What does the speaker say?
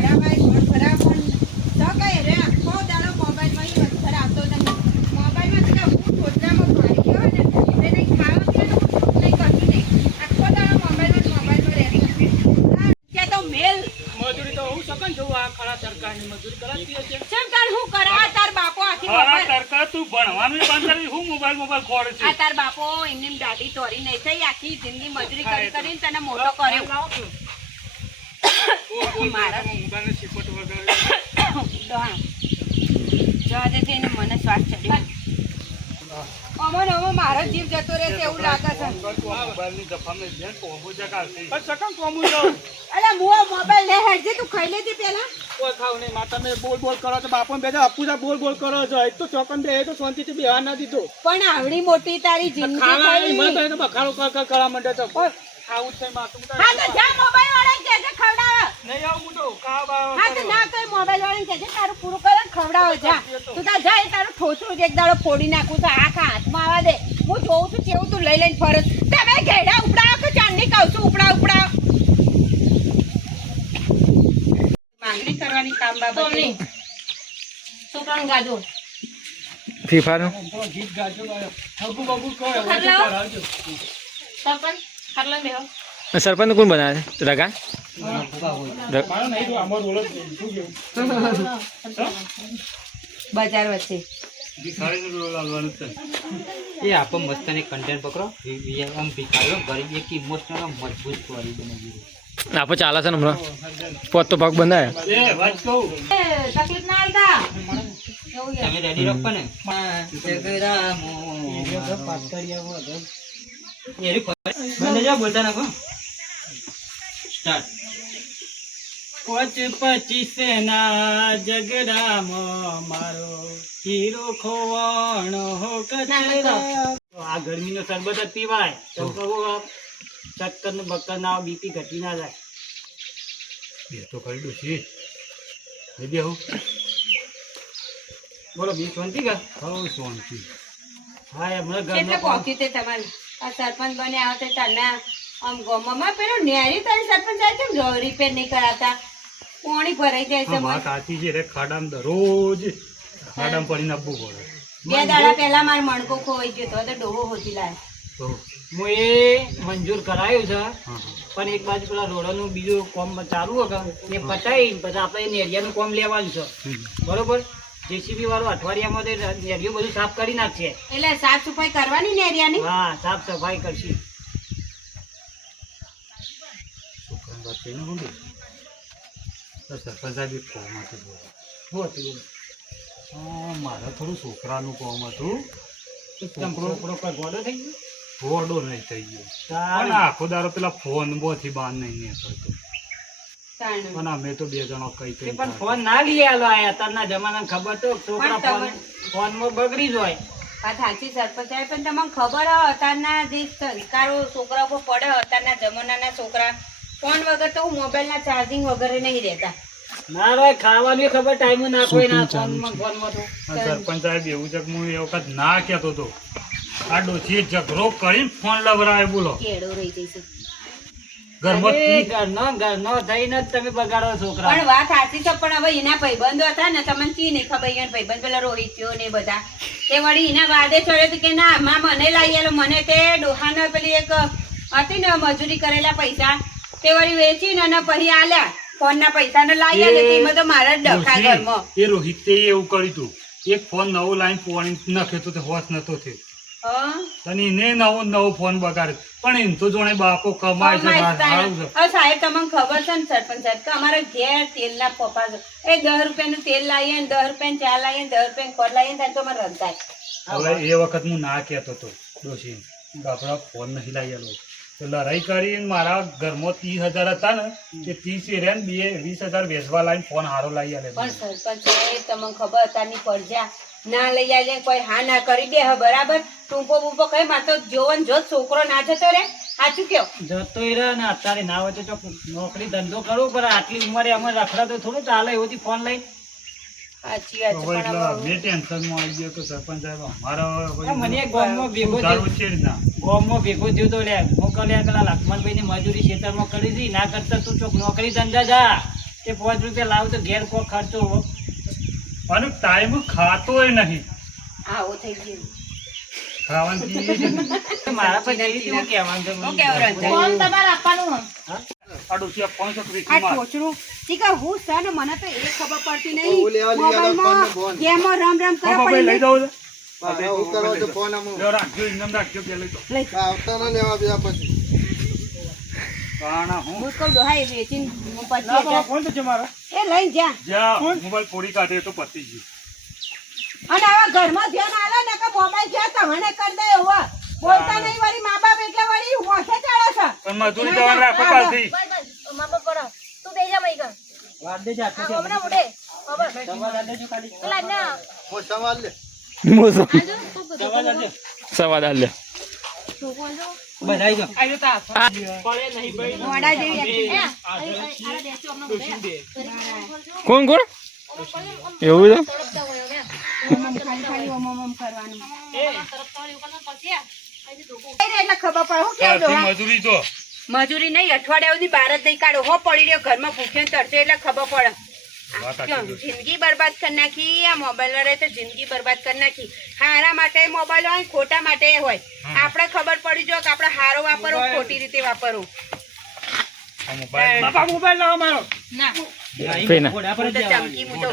ભરાવાય કોણ ભરા પણ તો કઈ રે આખો દાડો મોબાઈલમાં ઈ વચ્ચે આવતો નહીં. મોબાઈલમાં તો હું ટોટલામાં ભારી ગયો ને એટલે નહીં ખાવા પીવાનું હું નહીં કરતી નહીં. આખો દાડો મોબાઈલમાં રહેશે. ત્યાં તો મેલ મજૂરી તો હું સકન છું આ ખરા સરકારની મજૂરી કરાતી હશે. સરકાર હું કરે આ તાર બાપો આખી હા મોબાઈલ સરકાર તું ભણવાનું બંધ કરી હું મોબાઈલ ખોડે છે આ તાર બાપો એમને દાઢી તોરી નહીં થઈ આખી જિંદગી મજૂરી કરી કરીને તને મોટો કર્યો. મારા મોબાઈલ સિપટ વગર જવા દે છે એને મને શ્વાસ ચડ્યો. અમન હવે મારો જીવ જતો રહેશે એવું લાગે છે. મોબાઈલની દફામાં બેન કોબો જગાડશે પણ સકન કોમું જાઉં અલા મુઓ મોબાઈલ લે હેડજે તું ખાઈ લેતી પેલા. કોઈ ખાવ નહીં માતા મેં બોલ કરો તો બાપા બેજા અપુજા બોલ કરો છો એક તો ચોકન બે તો શાંતિથી બેહવા ના દીધો પણ આવડી મોટી તારી જિંદગી ખાવા થઈ. મને તો બખાડો કરવા માંડે તો ખાવું છે માતું હા તો જા મોબાઈલ વાળાને કહેજે ખવડાવે. નહીં આવું હું તો ખાવા હા તો ના તો મોબાઈલ વાળાને કહેજે તારું પૂરું કરે ને ખવડાવે જા. તું તાર જા એ તારું ઠોચરું જ એક દાડો ફોડી નાખું તો આખા હાથમાં આવવા દે. હું જોઉં છું કેવું તું લઈ લઈને ફરસ. તમે ઘેડા ઉપડાવો કે ચાંદની કહું છું ઉપડાવ. માંગણી કરવાની કામ બાબતે છોકરાનું ગાજો ફીફાનું ગીત ગાજો હગુ બગુ કહો સરપંચ ખાટલો બેહો. સરપંચ કોણ બનાવે છે રગા મારો નહીં તો અમાર બોલો શું કેવું બજાર વચ્ચે એ આપો મસ્ત ને કન્ટેન્ટ પકડો આમ ભીખાડો ગરીબ એક ઇમોશનલ મજબૂત સ્ટોરી બનાવી આપો ચાલે છે ને હમણાં પોત તો ભાગ બંધાય તકલીફ ના આલતા એવું તમે રેડી રાખો ને બોલતા નાખો સ્ટાર્ટ 25 ના જગડામ મારો હીરો ખોવાણો આ ગરમીનો શરબત જ પીવાય તો કહું ચક્કર ને બક્કર ના બીપી ઘટી ના જાય બે તો કરી દો છે બેહો બોલો બી શાંતિ કા હો શાંતિ હા હમણાં કેટલે ઘરમાં પહોંચ્યું તે તમારે આ સરપંચ બને આવતે તને આમ ગોમાં પેલો નેરી તારી સરપંચ જાય કેમ રિપેર નહીં કરાતા પાણી ભરાઈ જાય છે. વાત સાચી છે રે ખાડામાં દરરોજ ખાડામાં પડીને આવવું પડે બે દાડા પહેલા મારો મણકો ખોવાઈ ગયો તો ડોહો હોતી લાય. તો હું એ મંજૂર કરાયું છે પણ એક બાજુ પેલા રોડનું બીજું કોમ ચાલુ હતું એ પતાવી પછી આપણે નેરિયાનું કોમ લેવાનું છે બરોબર. જેસીબી વાળો અઠવાડિયામાં નેરિયું બધું સાફ કરી નાખશે. એટલે સાફ સફાઈ કરવાની ને એરિયાની. હા સાફ સફાઈ કરશે. છોકરાને વાત કહીને હું તો સરપંચ સાહેબ એક કોમ હતું શું હતું મારે થોડું છોકરાનું કોમ હતું છોકરો કોઈ ગોડો થઈ ગયો ઘોડો નહીં થઈ ગયો પણ તારે આખો દારો પેલા ફોન બોથી બહાર નહીં નીકળતો તાણ. પણ અમે તો બે જણા કઈ કઈ પણ ફોન ના લઈ આલો આ અત્યારના જમાનામાં ખબર તો છોકરા પણ ફોનમાં બગડી જ હોય. આ સાચી સરપંચ સાહેબ પણ તમને ખબર હોય અત્યારના જે સંસ્કારો છોકરા ઉપર પડે અત્યારના જમાનાના છોકરા ફોન વગર તો મોબાઈલના ચાર્જિંગ વગર નહીં રહેતા. ના રે ખાવાની ખબર ટાઈમ ના કોઈ ના ફોનમાં તો સરપંચ સાહેબ એવું છે કે હું એ વખત ના કહેતો હતો આ ડોશીએ ઝઘડો કરીને ફોન લવરાવે બોલો કેળો રહી જઈશું. ઘરમાં અરે ઘરનો થઈને જ તમે બગાડો છોકરા. પણ વાત સાચી છે પણ હવે એના ભાઈબંધો હતા ને તમને ચી નહીં ખબર એના ભાઈબંધ પેલા રોહિત્યો ને બધા તે વળી એના વાદે ચડે તો કે ના માં મને લઈ આલો મને તે ડોહાને પેલી એક હતી ને મજૂરી કરેલા પૈસા તે વળી વેચીને અને પછી આલ્યા ફોન ના પૈસા ને લાવી આલે તેમાં તો મારા જ ડખા ઘરમાં. એ રોહિતે એવું કર્યું હતું એક ફોન નવો લાઈન પોણી નાખ્યો તો હોશ નતો થયો હા અને એને નવો ફોન બગાડ્યો પણ એમ તો જોણે બાપો કમાય છે સારું છે હવે સાહેબ તમને ખબર છે ને સરપંચ સાહેબ કે અમારા ઘેર તેલના પપ્પા છે એ 10 રૂપિયાનું તેલ લાવીએ ને 10 રૂપિયાનું ચા લાવીએ ને 10 રૂપિયાનું ખોટ લાવીએ ને તો અમારે રંધાય. હવે એ વખત હું ના કહેતો હતો ડોશી બાપડા ફોન નહીં લાવી આલો તો લડાઈ કરીને મારા ઘરમાં 30,000 હતા ને તે 30 રહ્યા ને 20,000 વેચવા લાવીને ફોન હારો લાવી આલે પણ સરપંચ સાહેબ તમને ખબર અત્યારની પડજા ના લઈ આલે કોઈ હા ના કરી દે બરાબર ટૂંપો બૂપો કઈ માં તો જોવન જો છોકરો ના જતો રે સાચું કયો જતો રહે ને અત્યારે ના હોય તો નોકરી ધંધો કરવો પડે. આટલી ઉંમરે અમે રખડા તો થોડું ચાલે એવું ફોન લઈને સાચી વાત છે. હવે પણ એટલે હવે મેં ટેન્શનમાં આવી ગયો કે સરપંચ સાહેબ અમારા મને એક ગામમાં ભેગો સુધારવું છે જ ના ગામમાં ભેગો થયો તો લે મોકલ્યા પેલા લક્ષ્મણભાઈ ની મજૂરી ખેતરમાં કરી હતી ના કરતા તું ચોક નોકરી ધંધા જા કે 5 રૂપિયા લાવ તો ઘેર કોક ખર્ચો હો. અને ટાઈમ ખાતોય નહીં આવો થઈ ગયું ખાવાની ચીજ જ નહીં. મારા પર જેવી તેવું કહેવાનું છે. હું કેવું રંજાય? ફોન તમારે આપવાનું હોય. આ ડોશી 500 આ રૂપિયા ટોચરું ઠીક હું છે ને મને તો એ ખબર પડતી નહીં મોબાઈલમાં ગેમો રમ રમ કરે ભાઈ લઈ પડી જાઓ લ્યો, રાખજો ઇનામ રાખજો કે લઈ જાઓ કાણા હું હું કહું ડોહા એ વેચીને હું પછી ના બાબા, ફોન તો છે મારો. એ લઈને જા જ્યાં મોબાઈલ ફોડી કાઢે તો પતી ગયું. અને આવા ઘરમાં ધ્યાન આલે ને કે મોબાઈલ જ્યાં તમને કરી દે એવા બોલતા નહીં વળી મા બાપ એટલે વળી હોશે ચાલે છે પણ મજૂરી જવાનું રાખો પાછી. બસ માપા પડો તું બેસી જા મઈકન વાત દેજે આખી છે. હમણાં ઉડે ખબર સવાલ આલે જો ખાલી. પેલા ના મોસો આજુ તું સવાલ આલે. સવાદ આલે છોકરો જો બસ આઈ જાઓ. મોડા જેવી હતી. એ આરે બેસો હમણાં ઉડે કોણ કોણ એવું છે તડપતા હોય હવે ખાલી ખાલી ઓમ ઓમ કરવાનું તડપતા હોય એવું કરવાનું પડશે એટલે ખબર પડે હું કેવું ત્યારથી ડોહા મજૂરી જો મજૂરી નહીં અઠવાડિયા સુધી બહાર જ નહીં કાઢો હો પડી રહ્યો ઘરમાં ભૂખ્યો ને તરસે એટલે ખબર પડે વાત કેમ, સાચી છે. જિંદગી બરબાદ કરી નાખી આ મોબાઈલ રહે તો જિંદગી બરબાદ કરી નાખી હારા માટે મોબાઈલ હોય ખોટા માટે હોય આપણે ખબર પડી જો કે આપણે હારો વાપરવો ખોટી રીતે વાપરવો આ મોબાઈલ બાપા મોબાઈલ લાવો મારો. ના નહીં, કઈ ના. ઘોડા પર જ હું તો જવાનું. ચમકી હું તો